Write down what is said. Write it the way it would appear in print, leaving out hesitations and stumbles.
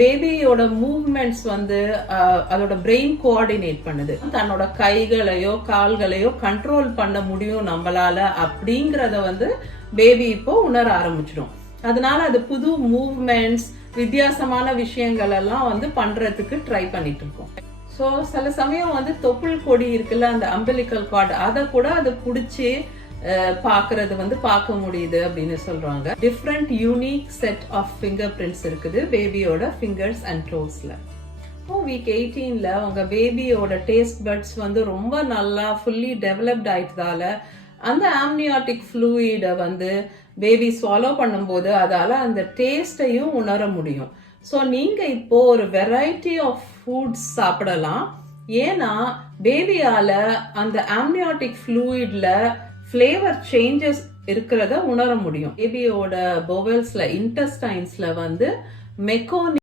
பேபியோட மூவ்மெண்ட்ஸ் வந்து அதோட பிரெயின் கோஆர்டினேட் பண்ணுது. தன்னோட கைகளையோ கால்களையோ கண்ட்ரோல் பண்ண முடியும் நம்மளால அப்படிங்கறத வந்து பேபி இப்போ உணர ஆரம்பிச்சிடும். அதனால அது புது மூவ்மெண்ட்ஸ், வித்தியாசமான விஷயங்கள் எல்லாம் வந்து பண்றதுக்கு ட்ரை பண்ணிட்டு இருக்கோம். ஸோ சில சமயம் வந்து தொப்புள் கொடி இருக்குல்ல, அந்த அம்பிலிக்கல் கார்டு, அதை கூட அது பிடிச்சி பாக்குறது வந்து பார்க்க முடியுது அப்படின்னு சொல்றாங்க. Different unique set of fingerprints இருக்குது பேபியோட ஃபிங்கர்ஸ் அண்ட் டோஸ்ல. வீக் 18ல உங்க பேபியோட டேஸ்ட் பட்ஸ் வந்து ரொம்ப நல்லா ஃபுல்லி டெவலப்ட் ஆயிட்டதால அந்த ஆம்னியாட்டிக் ஃப்ளூயிட வந்து பேபி ஸ்வாலோ பண்ணும்போது அதால அந்த டேஸ்டையும் உணர முடியும். ஸோ நீங்க இப்போ ஒரு வெரைட்டி ஆஃப் ஃபுட்ஸ் சாப்பிடலாம். ஏன்னா பேபியால அந்த ஆம்னியாட்டிக் ஃப்ளூயிட்ல ஃபிளேவர் சேஞ்சஸ் இருக்கிறத உணர முடியும். பேபியோட போவல்ஸ்ல, இன்டெஸ்டைன்ஸ்ல வந்து மெக்கோனி